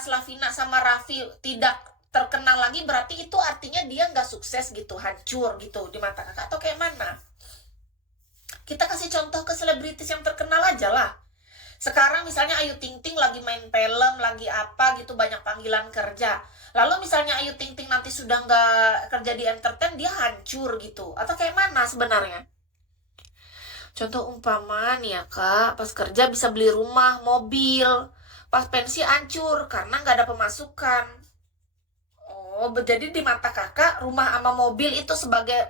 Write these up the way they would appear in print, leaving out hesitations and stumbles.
Slavina sama Raffi tidak terkenal lagi, berarti itu artinya dia nggak sukses gitu, hancur gitu di mata kakak, atau kayak mana? Kita kasih contoh ke selebritis yang terkenal aja lah. Sekarang misalnya Ayu Ting Ting lagi main film, lagi apa gitu, banyak panggilan kerja. Lalu misalnya Ayu Ting Ting nanti sudah nggak kerja di entertain, dia hancur gitu. Atau kayak mana sebenarnya? Contoh umpama nih ya kak, pas kerja bisa beli rumah, mobil. Pas pensi hancur karena nggak ada pemasukan. Oh, jadi di mata kakak, rumah sama mobil itu sebagai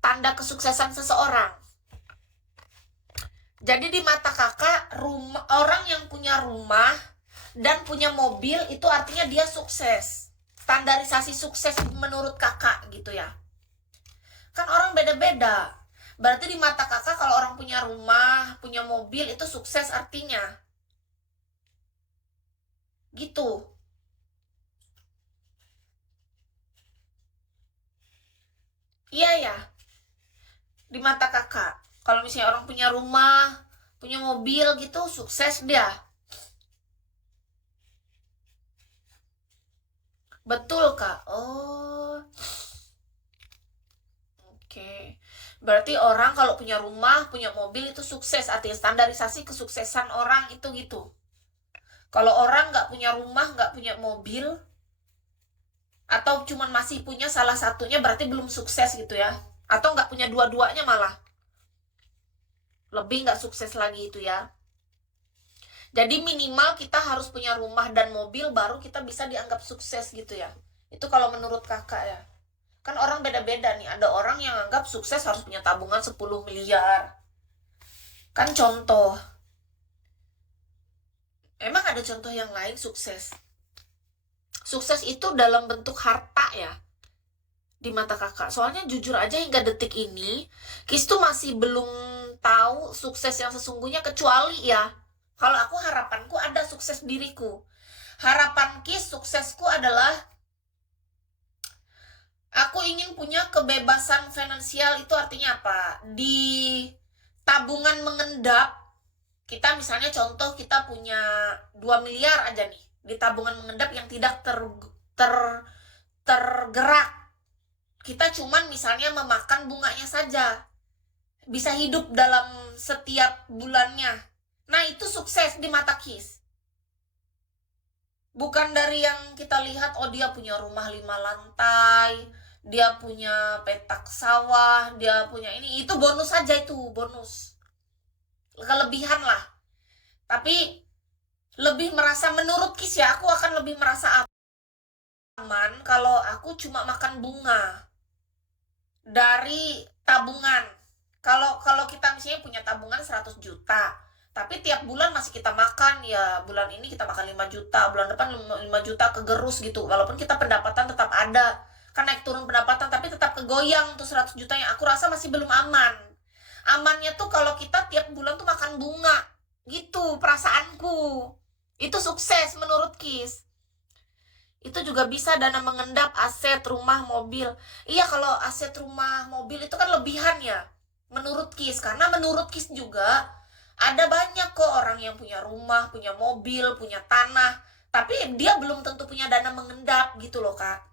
tanda kesuksesan seseorang. Jadi di mata kakak, orang yang punya rumah dan punya mobil itu artinya dia sukses. Standarisasi sukses menurut kakak gitu ya. Kan orang beda-beda. Berarti di mata kakak kalau orang punya rumah, punya mobil itu sukses artinya. Gitu. Iya ya, di mata kakak. Kalau misalnya orang punya rumah, punya mobil gitu, sukses dia. Betul kak. Oh, oke. Berarti orang kalau punya rumah, punya mobil itu sukses. Artinya standarisasi kesuksesan orang itu gitu. Kalau orang nggak punya rumah, nggak punya mobil, atau cuman masih punya salah satunya, berarti belum sukses gitu ya. Atau nggak punya dua-duanya malah. Lebih nggak sukses lagi itu ya. Jadi minimal kita harus punya rumah dan mobil, baru kita bisa dianggap sukses gitu ya. Itu kalau menurut kakak ya. Kan orang beda-beda nih. Ada orang yang anggap sukses harus punya tabungan 10 miliar. Kan contoh. Emang ada contoh yang lain sukses? Sukses itu dalam bentuk harta ya, di mata kakak. Soalnya jujur aja hingga detik ini, Kis tuh masih belum tahu sukses yang sesungguhnya, kecuali ya, kalau aku harapanku ada sukses diriku. Harapan Kis, suksesku adalah aku ingin punya kebebasan finansial. Itu artinya apa? Di tabungan mengendap, kita misalnya contoh kita punya 2 miliar aja nih di tabungan mengendap yang tidak tergerak. Kita cuman misalnya memakan bunganya saja, bisa hidup dalam setiap bulannya. Nah itu sukses di mata Kis. Bukan dari yang kita lihat, oh dia punya rumah 5 lantai, dia punya petak sawah, dia punya ini. Itu bonus saja, itu bonus. Kelebihan lah. Tapi lebih merasa, menurut Kis ya, aku akan lebih merasa aman kalau aku cuma makan bunga dari tabungan. Kalau kita misalnya punya tabungan 100 juta, tapi tiap bulan masih kita makan, ya bulan ini kita makan 5 juta, bulan depan 5 juta kegerus gitu. Walaupun kita pendapatan tetap ada, kan naik turun pendapatan, tapi tetap kegoyang tuh 100 jutanya. Aku rasa masih belum aman. Amannya tuh kalau kita tiap bulan tuh makan bunga. Gitu perasaanku. Itu sukses menurut Kis. Itu juga bisa dana mengendap, aset, rumah, mobil. Iya, kalau aset, rumah, mobil itu kan lebihan ya, menurut Kis. Karena menurut Kis juga, ada banyak kok orang yang punya rumah, punya mobil, punya tanah, tapi dia belum tentu punya dana mengendap gitu loh kak.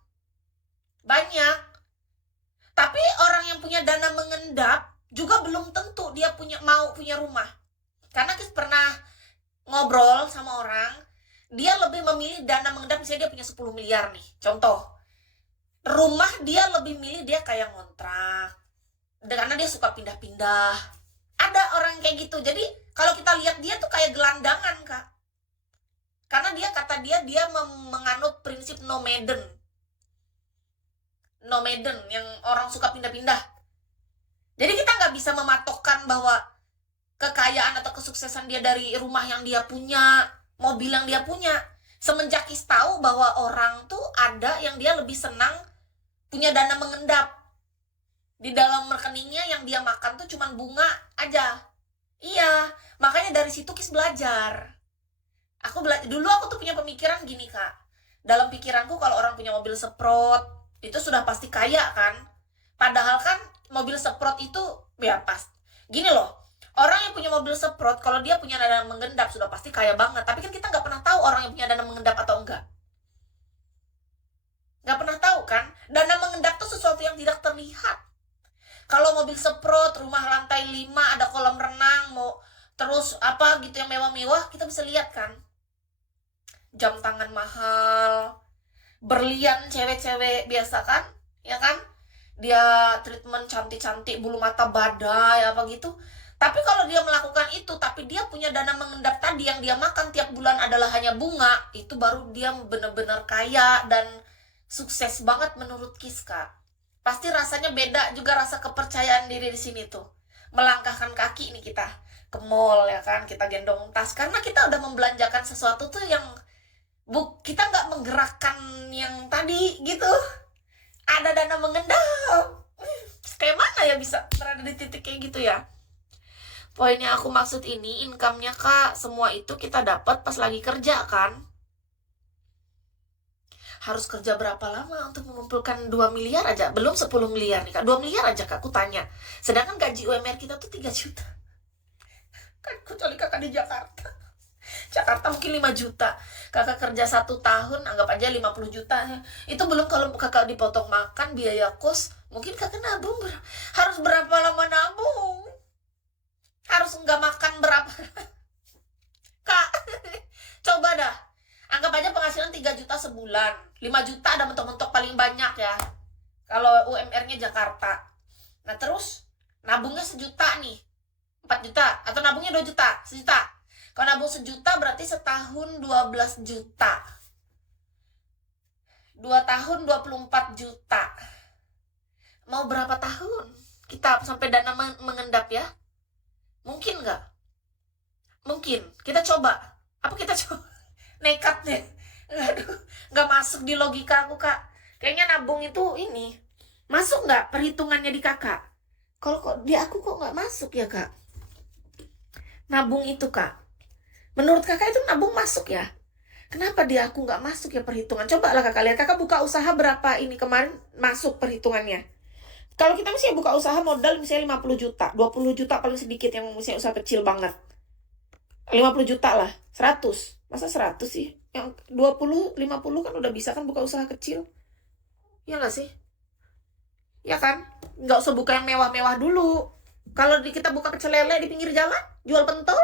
Banyak. Tapi orang yang punya dana mengendap juga belum tentu dia mau punya rumah. Karena Kis pernah ngobrol sama orang, dia lebih memilih dana mengendap, misalnya dia punya 10 miliar nih, contoh. Rumah dia lebih milih dia kayak ngontrak, karena dia suka pindah-pindah. Ada orang kayak gitu. Jadi kalau kita lihat dia tuh kayak gelandangan kak. Karena dia kata dia menganut prinsip nomaden. Nomaden yang orang suka pindah-pindah. Jadi kita nggak bisa mematokkan bahwa kekayaan atau kesuksesan dia dari rumah yang dia punya, mobil yang dia punya. Semenjak Kis tahu bahwa orang tuh ada yang dia lebih senang punya dana mengendap. Di dalam rekeningnya yang dia makan tuh cuman bunga aja. Iya, makanya dari situ Kis belajar. Dulu aku tuh punya pemikiran gini kak. Dalam pikiranku kalau orang punya mobil Sprott, itu sudah pasti kaya kan. Padahal kan mobil Sprott itu ya pas. Gini loh, orang yang punya mobil Sprott, kalau dia punya dana mengendap sudah pasti kaya banget. Tapi kan kita nggak pernah tahu orang yang punya dana mengendap atau enggak. Dana mengendap tuh sesuatu yang tidak terlihat. Kalau mobil Sprott, rumah lantai 5, ada kolam renang, mau terus apa gitu yang mewah-mewah, kita bisa lihat kan. Jam tangan mahal, berlian cewek-cewek biasa kan, ya kan? Dia treatment cantik-cantik, bulu mata badai, apa gitu. Tapi kalau dia melakukan itu, tapi dia punya dana mengendap tadi yang dia makan tiap bulan adalah hanya bunga, itu baru dia benar-benar kaya dan sukses banget menurut Kiska. Pasti rasanya beda juga rasa kepercayaan diri di sini tuh. Melangkahkan kaki nih kita ke mall ya kan, kita gendong tas karena kita udah membelanjakan sesuatu tuh yang kita nggak menggerakkan yang tadi gitu. Ada dana mengendap. Kayak mana ya bisa berada di titik kayak gitu ya? Poinnya aku maksud ini, income-nya Kak, semua itu kita dapat pas lagi kerja kan. Harus kerja berapa lama untuk mengumpulkan 2 miliar aja? Belum 10 miliar nih Kak, 2 miliar aja Kak, aku tanya. Sedangkan gaji UMR kita tuh 3 juta. Kan kecuali Kakak di Jakarta. Jakarta mungkin 5 juta. Kakak kerja 1 tahun, anggap aja 50 juta. Itu belum kalau Kakak dipotong makan, biaya kos. Mungkin Kakak nabung harus berapa lama nabung? Harus nggak makan berapa? Kak, coba dah. Anggap aja penghasilan 3 juta sebulan. 5 juta ada mentok-mentok paling banyak ya. Kalau UMR-nya Jakarta. Nah terus, nabungnya 1 juta nih. 4 juta. Atau nabungnya 2 juta. 1 juta. Kalau nabung 1 juta berarti setahun 12 juta. 2 tahun 24 juta. Mau berapa tahun kita sampai dana mengendap ya? Mungkin nggak? Mungkin. Kita coba. Apa kita coba? Nekat deh. Aduh, nggak masuk di logika aku Kak. Kayaknya nabung itu ini. Masuk nggak perhitungannya di Kakak? Kalau kok di aku kok nggak masuk ya Kak? Nabung itu Kak. Menurut Kakak itu nabung masuk ya? Kenapa di aku nggak masuk ya perhitungan? Coba lah Kakak lihat. Kakak buka usaha berapa ini kemarin masuk perhitungannya? Kalau kita misalnya buka usaha modal misalnya 50 juta, 20 juta paling sedikit yang misalnya usaha kecil banget. 50 juta lah, 100. Masa 100 sih? Yang 20, 50 kan udah bisa kan buka usaha kecil. Ya nggak sih? Ya kan? Nggak usah buka yang mewah-mewah dulu. Kalau kita buka pecel lele di pinggir jalan, jual pentol,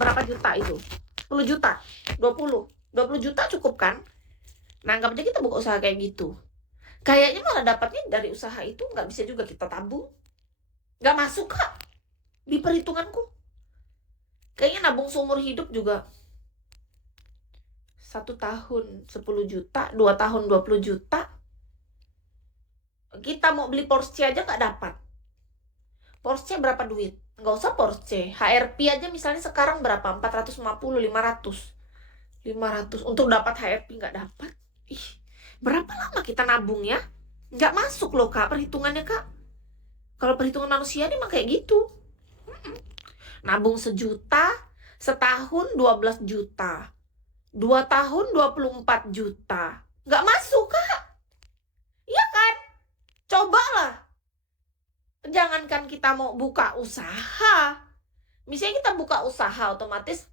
berapa juta itu? 10 juta, 20 juta cukup kan? Nah, anggap aja kita buka usaha kayak gitu. Kayaknya malah dapatnya dari usaha itu nggak bisa juga kita tabung. Nggak masuk Kak di perhitunganku. Kayaknya nabung seumur hidup juga 1 tahun 10 juta, 2 tahun 20 juta. Kita mau beli Porsche aja nggak dapat. Porsche berapa duit? Nggak usah Porsche. HRP aja misalnya sekarang berapa? 450, 500. Untuk dapat HRP nggak dapat. Ih, berapa lama kita nabung ya? Nggak masuk loh Kak perhitungannya Kak. Kalau perhitungan manusia ini mah kayak gitu. Nabung 1 juta, setahun 12 juta. 2 tahun 24 juta. Nggak masuk Kak. Iya kan? Cobalah. Jangankan kita mau buka usaha. Misalnya kita buka usaha otomatis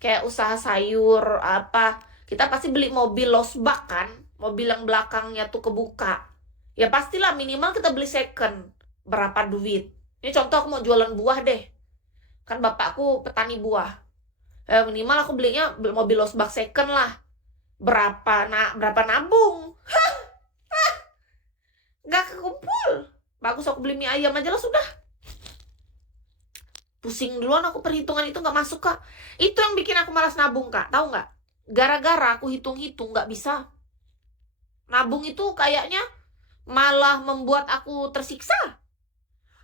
kayak usaha sayur apa. Kita pasti beli mobil losbak kan. Mobil yang belakangnya tuh kebuka. Ya pastilah minimal kita beli second. Berapa duit? Ini contoh aku mau jualan buah deh. Kan bapakku petani buah. Minimal aku belinya mobil losbak second lah. Berapa nabung? Nggak kekumpul. Bagus aku beli mie ayam aja lah sudah. Pusing duluan aku perhitungan itu nggak masuk Kak. Itu yang bikin aku malas nabung Kak. Tahu nggak? Gara-gara aku hitung-hitung nggak bisa. Nabung itu kayaknya malah membuat aku tersiksa.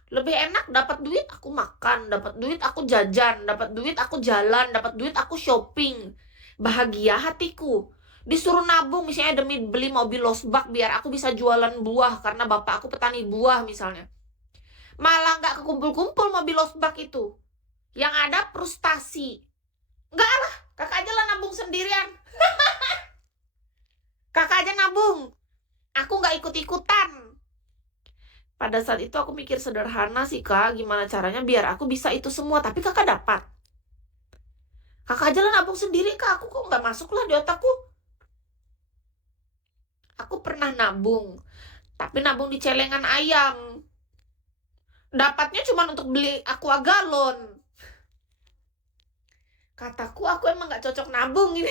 Lebih enak dapat duit aku makan, dapat duit aku jajan, dapat duit aku jalan, dapat duit aku shopping. Bahagia hatiku. Disuruh nabung misalnya demi beli mobil losbak biar aku bisa jualan buah karena bapak aku petani buah misalnya. Malah nggak kekumpul-kumpul mobil losbak itu. Yang ada frustasi. Nggak lah, kakak aja lah nabung sendirian. Kakak aja nabung. Aku nggak ikut-ikutan. Pada saat itu aku mikir sederhana sih Kak, gimana caranya biar aku bisa itu semua. Tapi kakak dapat. Kakak aja lah nabung sendiri Kak, aku kok nggak masuk lah di otakku. aku pernah nabung, tapi nabung di celengan ayam. Dapatnya cuma untuk beli aqua galon. Kataku, aku emang gak cocok nabung ini.